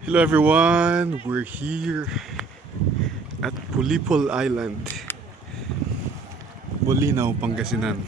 Hello everyone, we're here at Polipol Island, Bolinao, Pangasinan.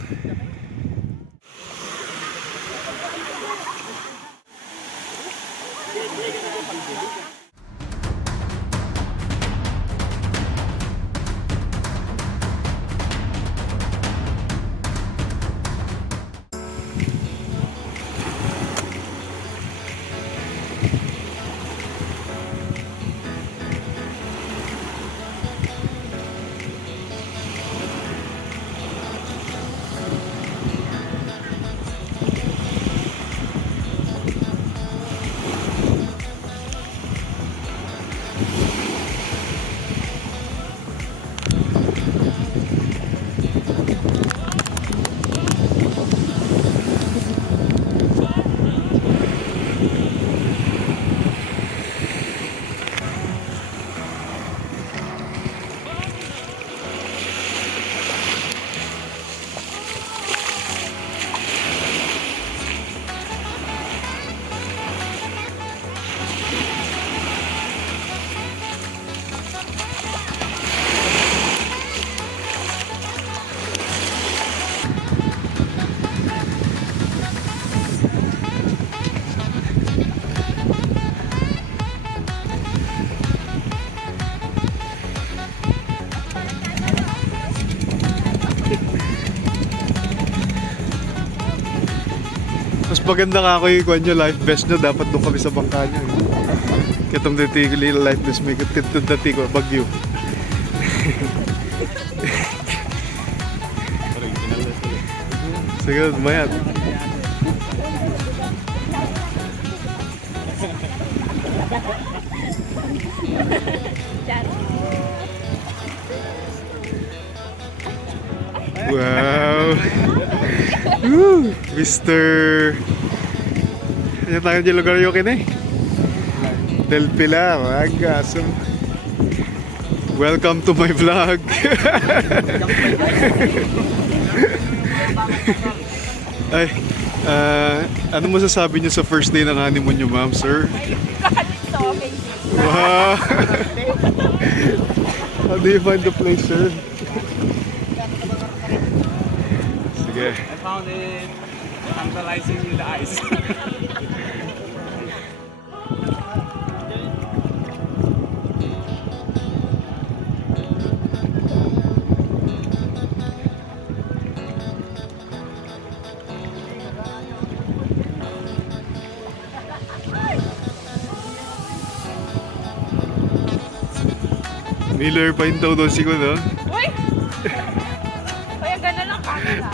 Mas maganda nga ako yung nyo, life vest nyo, dapat doon kami sa bangka nyo. Kitong titigil yung life vest, may kitong dati ko, bagyo. Sige, mayat. Wow! Woo! Mr. Ano tayo dyan lugar yung kini? Del Pilar, awesome. Welcome to my vlog. Ay, ano masasabi niyo sa first day ng honeymoon niyo, ma'am, sir? Wow! How do you find the place, sir? Sige. I found it tantalizing with the eyes. Miller pa yung daw si ko, no? Uy! Kaya gano'n lang camera.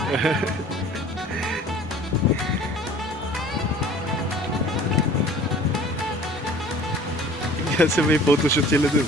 Kasi may photoshoot sila dun.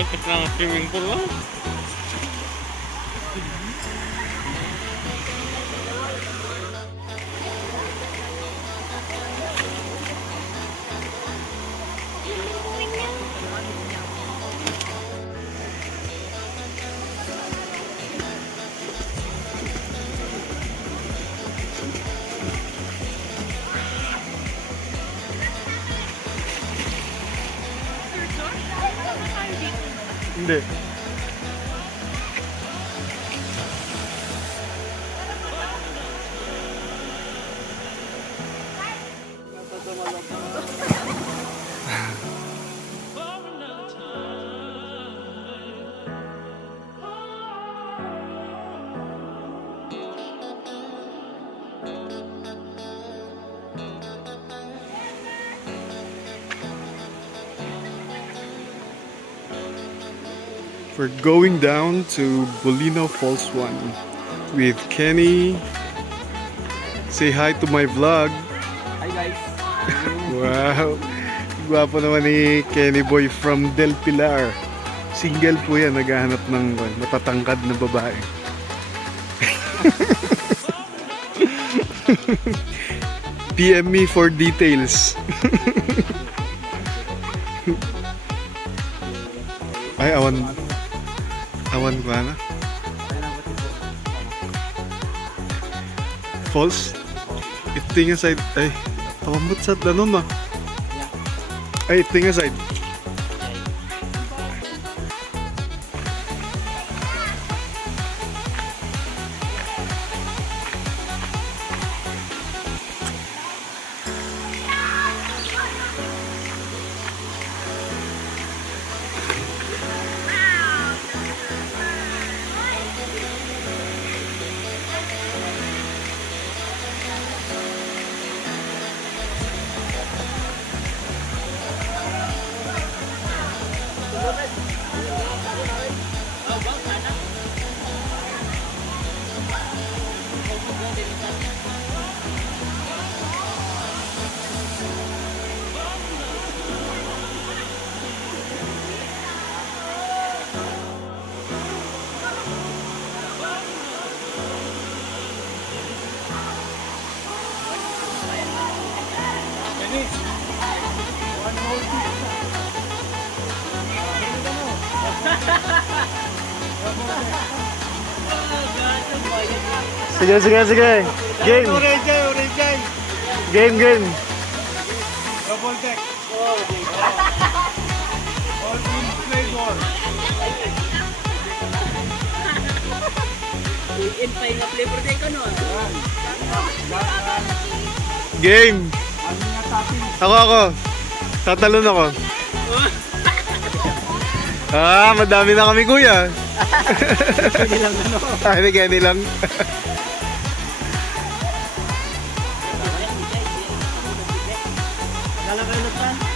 Malapit na ang swimming pool lang. Hindi. We're going down to Bolinao Falls 1 with Kenny. Say hi to my vlog. Hi guys. Wow. Gwapo naman ni Kenny Boy from Del Pilar. Single po yan, naghahanap ng matatangkad na babae. PM me for details. Ay, awan ko na. False? Iting aside. Ay, tawambot sa danon na. Ay, iting aside. Sige. Game. Game. Double deck. All in play ball. In pa yung flavor day ka no? Game. Ako. Tatalon ako. Madami na kami kuya. Hindi lang ano. Kenny lang. Kala kayo nagtan?